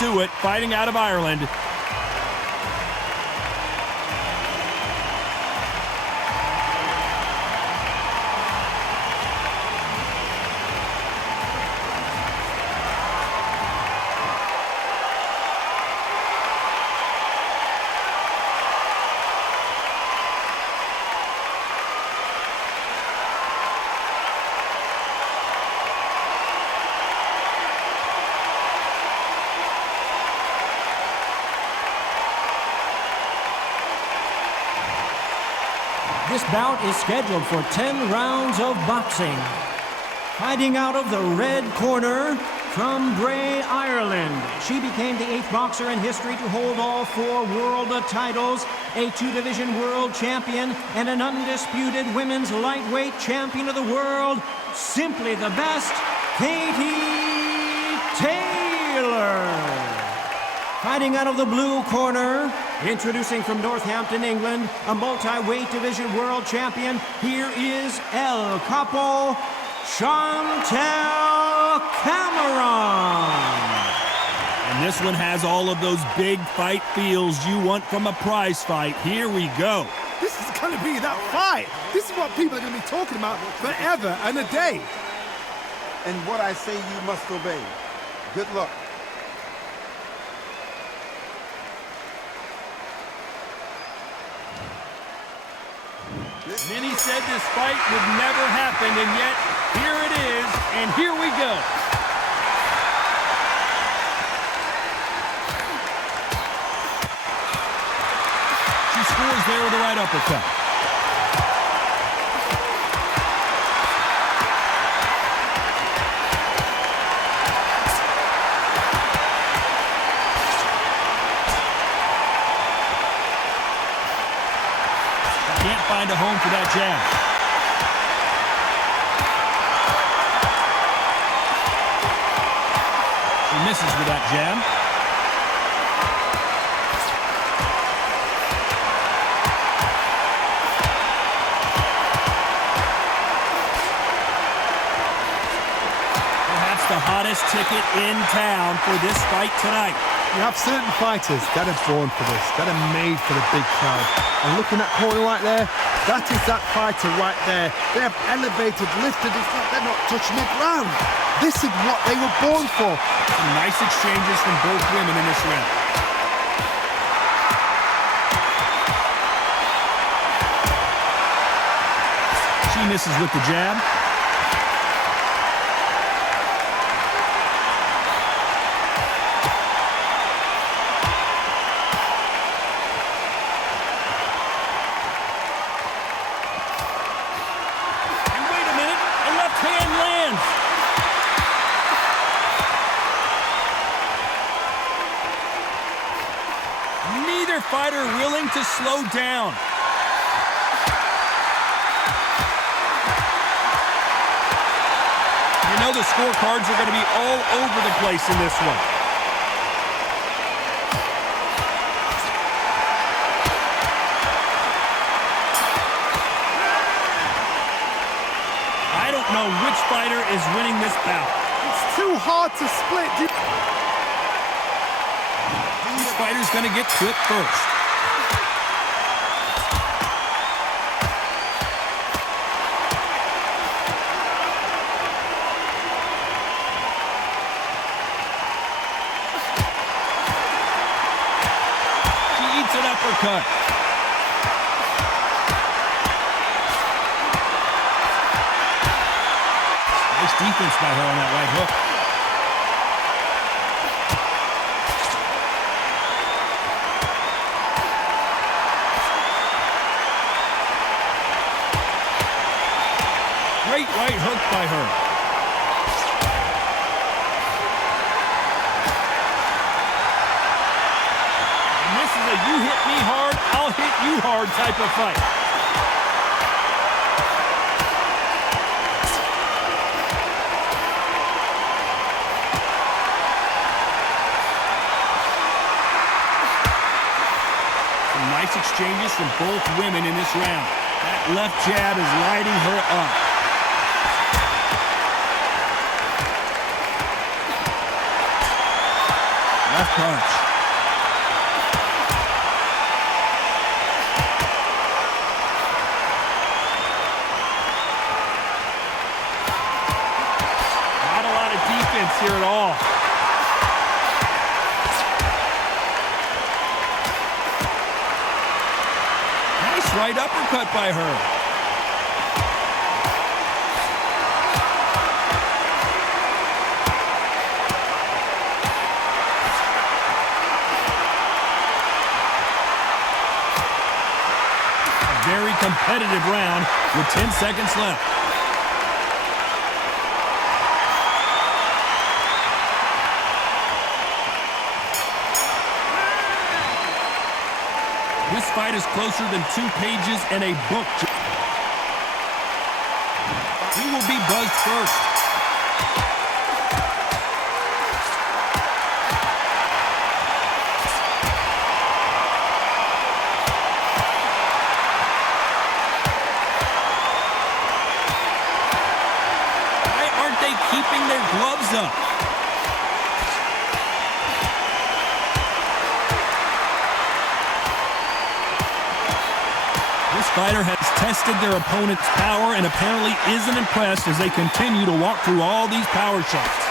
do it, fighting out of Ireland. This bout is scheduled for 10 rounds of boxing. Fighting out of the red corner from Bray, Ireland. She became the 8th boxer in history to hold all 4 world titles, a 2-division world champion, and an undisputed women's lightweight champion of the world. Simply the best, Katie Taylor. Fighting out of the blue corner, introducing from Northampton, England, a multi-weight division world champion, here is El Capo, Chantelle Cameron. And this one has all of those big fight feels you want from a prize fight. Here we go. This is going to be that fight. This is what people are going to be talking about forever and a day. And what I say you must obey. Good luck. Many said this fight would never happen, and yet here it is, and here we go. She scores there with the right uppercut. Can't find a home for that jab. She misses with that jab. Perhaps the hottest ticket in town for this fight tonight. You have certain fighters that are born for this, that are made for the big crowd. And looking at that corner right there, that is that fighter right there. They have elevated, lifted, it's like they're not touching the ground. This is what they were born for. Some nice exchanges from both women in this round. She misses with the jab. Neither fighter willing to slow down. You know the scorecards are going to be all over the place in this one. I don't know which fighter is winning this bout. It's too hard to split. Which fighter's going to get to it first? She eats an uppercut. Nice defense by her on that right hook. Great right hook by her. And this is a you hit me hard, I'll hit you hard type of fight. Some nice exchanges from both women in this round. That left jab is lighting her up. Left punch. Not a lot of defense here at all. Nice right uppercut by her. Very competitive round with 10 seconds left. This fight is closer than 2 pages in a book. He will be buzzed first. Keeping their gloves up. This fighter has tested their opponent's power and apparently isn't impressed as they continue to walk through all these power shots.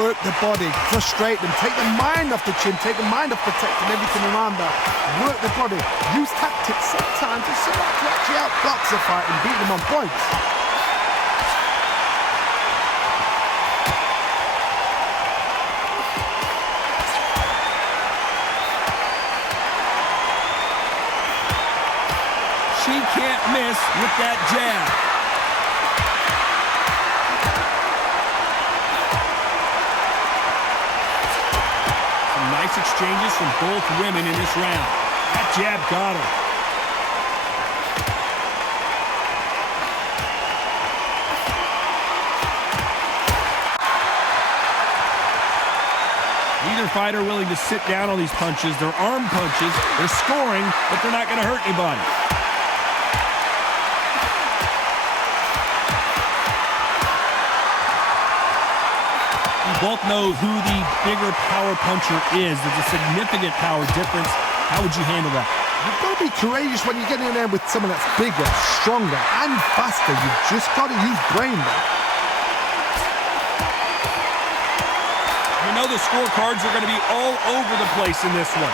Work the body, frustrate them, take the mind off the chin, take the mind off protecting everything around that. Work the body, use tactics sometimes to actually outbox the fight and beat them on points. She can't miss with that jab. Some nice exchanges from both women in this round. That jab got her. Neither fighter willing to sit down on these punches. They're arm punches. They're scoring, but they're not going to hurt anybody. Both know who the bigger power puncher is. There's a significant power difference. How would you handle that? You've got to be courageous when you're getting in there with someone that's bigger, stronger, and faster. You've just got to use brain there. You know the scorecards are going to be all over the place in this one.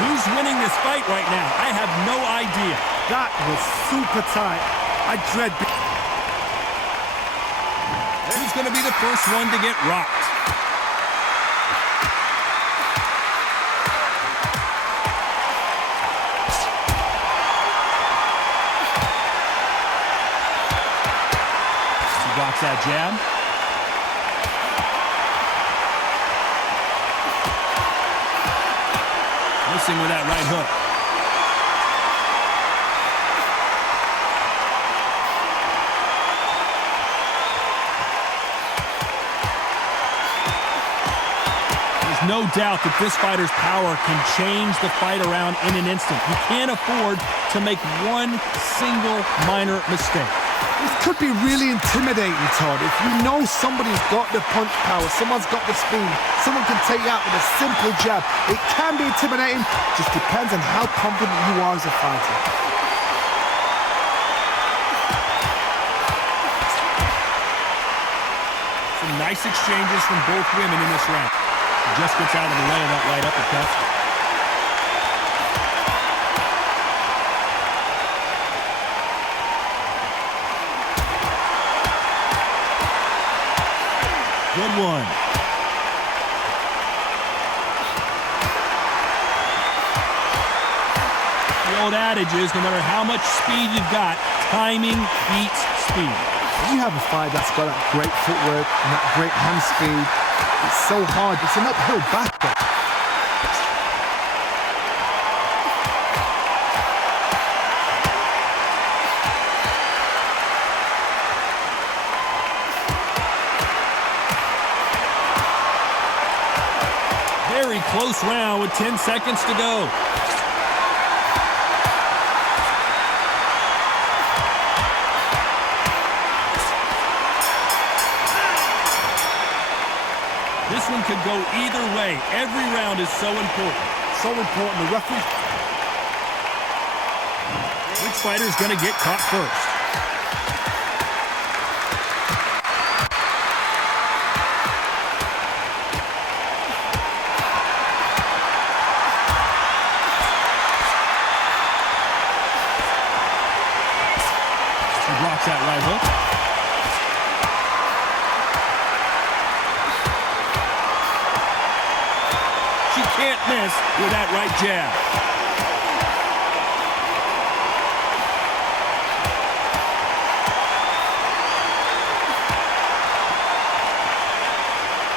Who's winning this fight right now? I have no idea. That was super tight. I dread... Who's going to be the first one to get rocked? She blocks that jab. Missing with that right hook. There's no doubt that this fighter's power can change the fight around in an instant. You can't afford to make one single minor mistake. This could be really intimidating, Todd. If you know somebody's got the punch power, someone's got the speed, someone can take you out with a simple jab. It can be intimidating, just depends on how confident you are as a fighter. Some nice exchanges from both women in this round. She just gets out of the way of that right uppercut. Good one. The old adage is no matter how much speed you've got, timing beats speed. When you have a fight that's got that great footwork and that great hand speed, it's so hard. It's an uphill battle. Very close round with 10 seconds to go. This one could go either way. Every round is so important. So important. The referee. Which fighter's going to get caught first? He blocks that right hook. She can't miss with that right jab.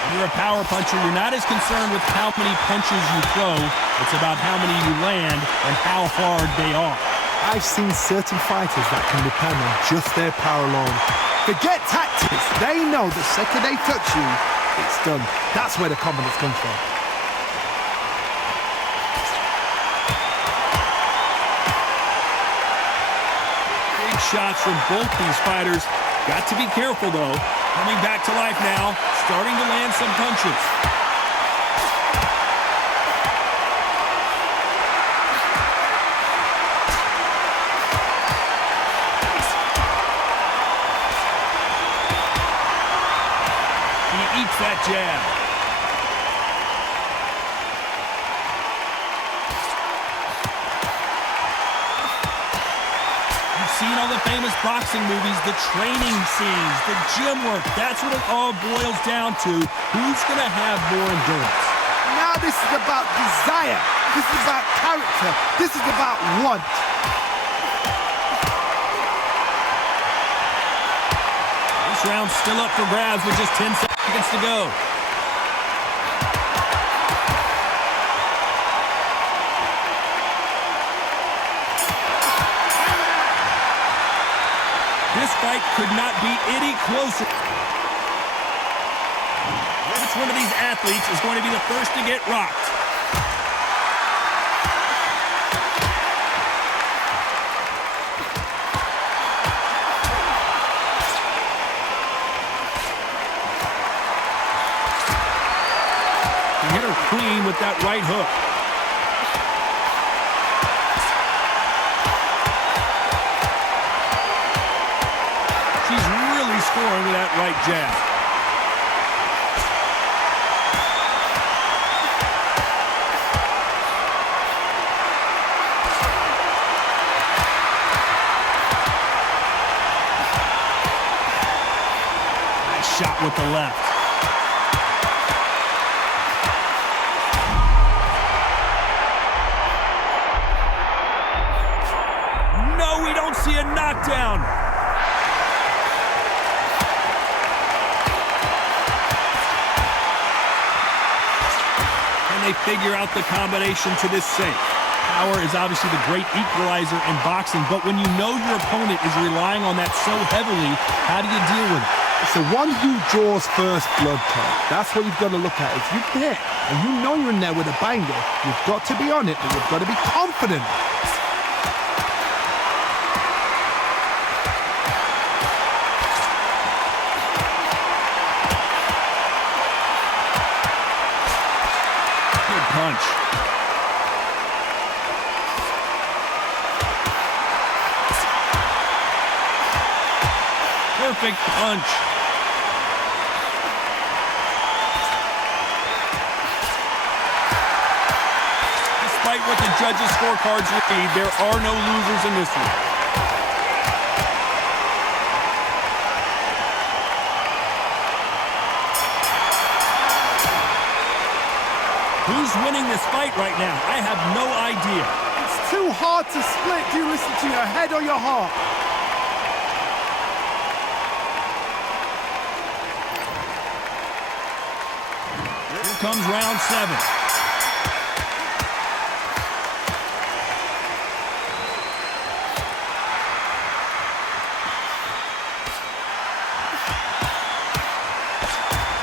When you're a power puncher, you're not as concerned with how many punches you throw. It's about how many you land and how hard they are. I've seen certain fighters that can depend on just their power alone. Forget tactics. They know the second they touch you, it's done. That's where the confidence comes from. Big shots from both these fighters. Got to be careful, though. Coming back to life now, starting to land some punches. He eats that jab. Seen all the famous boxing movies, the training scenes, the gym work. That's what it all boils down to. Who's going to have more endurance? Now this is about desire. This is about character. This is about want. This round's still up for grabs with just 10 seconds to go. This fight could not be any closer. Which one of these athletes is going to be the first to get rocked? He hit her clean with that right hook. Scoring with that right jab. Nice shot with the left. No, we don't see a knockdown. They figure out the combination to this sink. Power is obviously the great equalizer in boxing, but when you know your opponent is relying on that so heavily, how do you deal with it? It's the one who draws first blood, Tom. That's what you've got to look at. If you're there and you know you're in there with a banger, you've got to be on it, but you've got to be confident. Punch. Perfect punch. Despite what the judges' scorecards read, there are no losers in this one. Who's winning this fight right now? I have no idea. It's too hard to split. Do you listen to your head or your heart? Here comes round 7.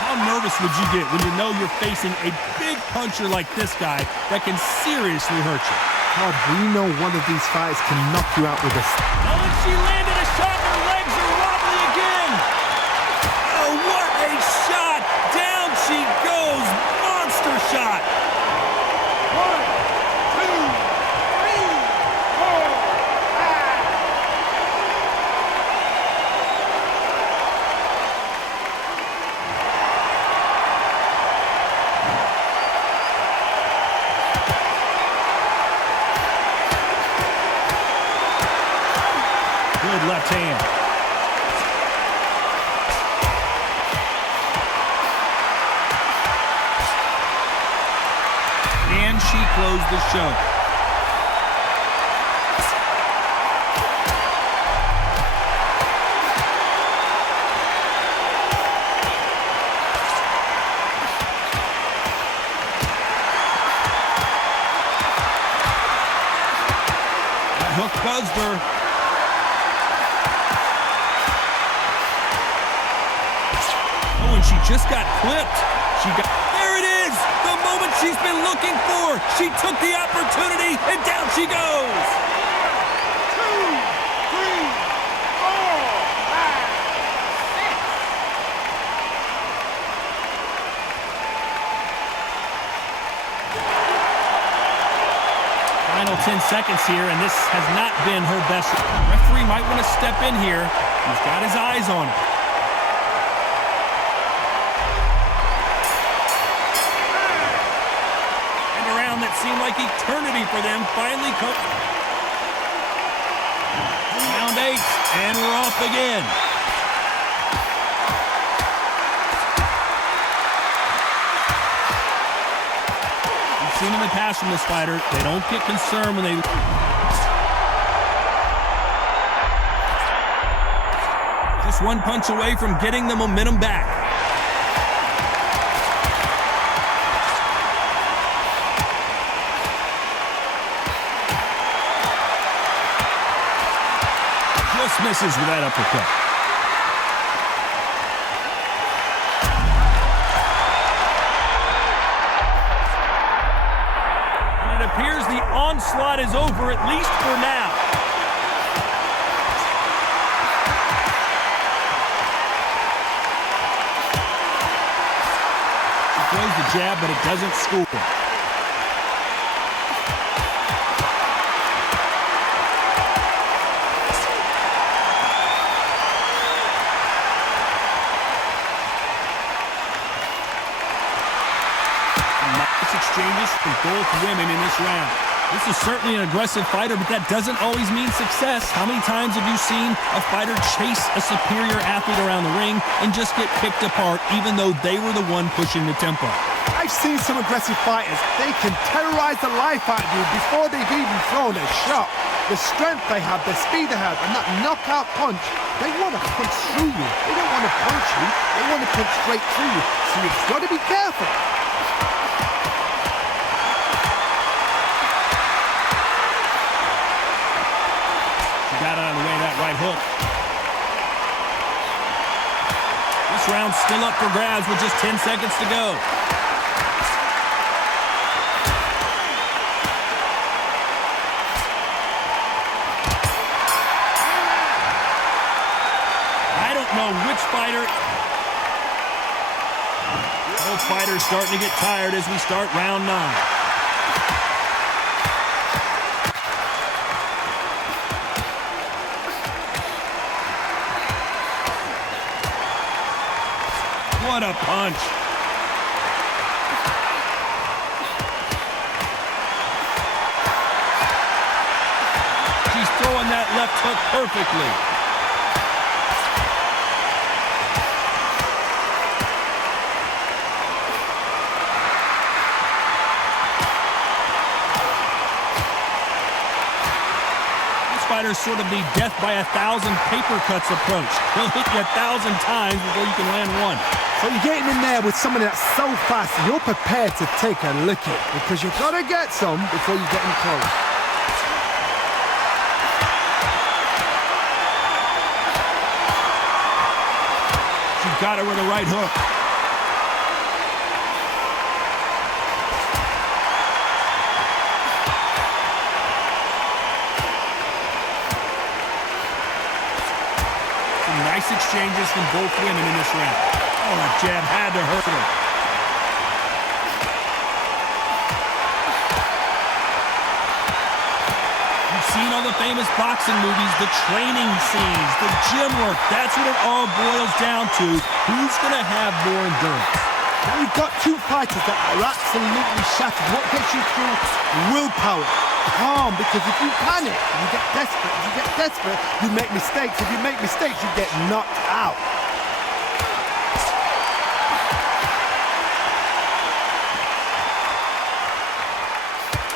How nervous would you get when you know you're facing a big puncher like this guy that can seriously hurt you? God, we know one of these fights can knock you out with a... Oh, and she landed a shot, and her legs are wobbly again. Oh, what a shot! Down she goes shot. 1, 2, 3, 4, 5. Good left hand. And she closed the show. That hook buzzed her. Oh, and she just got clipped. There it is! The moment she's been looking for. She took the opportunity, and down she goes. 2, 3, 4, 5, 6. Final 10 seconds here, and this has not been her best. Referee might want to step in here. He's got his eyes on her. That seemed like eternity for them finally round 8, and we're off again. We've seen in the past from this fighter, they don't get concerned when they just one punch away from getting the momentum back. Just misses with that uppercut. And it appears the onslaught is over, at least for now. She throws the jab, but it doesn't score. Exchanges from both women in this round. This is certainly an aggressive fighter, but that doesn't always mean success. How many times have you seen a fighter chase a superior athlete around the ring and just get picked apart, even though they were the one pushing the tempo? I've seen some aggressive fighters. They can terrorize the life out of you before they've even thrown a shot. The strength they have, the speed they have, and that knockout punch, they want to punch through you. They don't want to punch you. They want to punch straight through you. So you've got to be careful. Got out of the way of that right hook. This round's still up for grabs with just 10 seconds to go. I don't know which fighter. Both fighters starting to get tired as we start round 9. What a punch. She's throwing that left hook perfectly. This fighter's sort of the death by 1,000 paper cuts approach. He'll hit you 1,000 times before you can land one. So you're getting in there with someone that's so fast, you're prepared to take a licking because you've got to get some before you get in close. She got her with a right hook. Some nice exchanges from both women in this round. Oh, that jab had to hurt her. all the famous boxing movies, the training scenes, the gym work, that's what it all boils down to. Who's going to have more endurance? Now you've got two fighters that are absolutely shattered. What gets you through? Willpower. Calm, because if you panic, you get desperate. If you get desperate, you make mistakes. If you make mistakes, you get knocked out.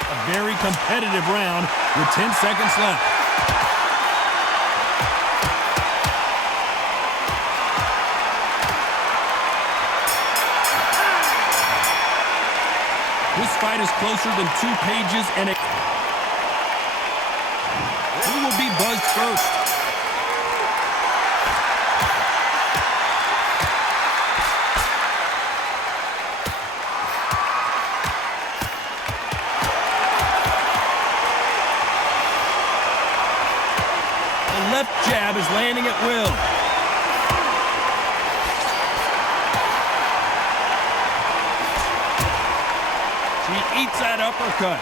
A very competitive round with 10 seconds left. This fight is closer than 2 pages and a... Who will be buzzed first? The left jab is landing at will. She eats that uppercut.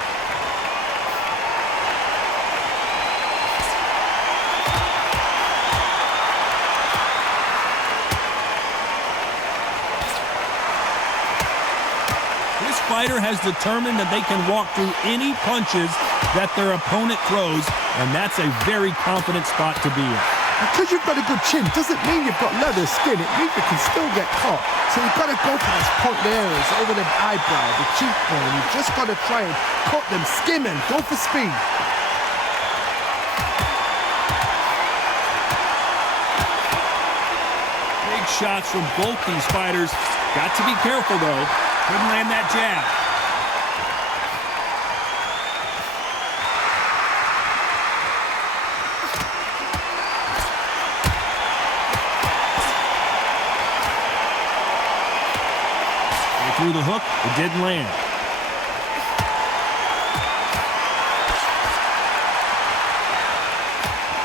This fighter has determined that they can walk through any punches that their opponent throws, and that's a very confident spot to be in. Because you've got a good chin doesn't mean you've got leather skin. It means you can still get caught. So you've got to go for those point areas over the eyebrow, the cheekbone. You've just got to try and cut them, skim them, go for speed. Big shots from both these fighters. Got to be careful, though. Couldn't land that jab. Through the hook, it didn't land.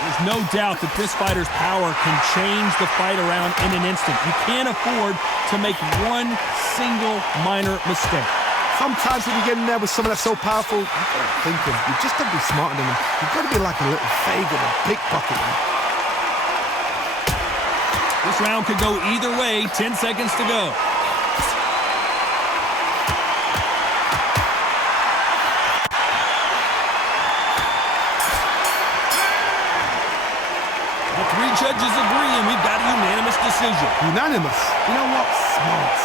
There's no doubt that this fighter's power can change the fight around in an instant. You can't afford to make one single minor mistake. Sometimes when you get in there with someone that's so powerful, you've got to think him. You've just got to be smarter than him. You've got to be like a little Fagin or pickpocketing. This round could go either way. 10 seconds to go. Judges agree, and we've got a unanimous decision. Unanimous? You know what?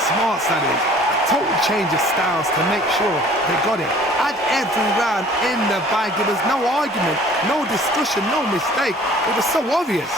Smart that is. A total change of styles to make sure they got it. At every round in the bag, there was no argument, no discussion, no mistake. It was so obvious.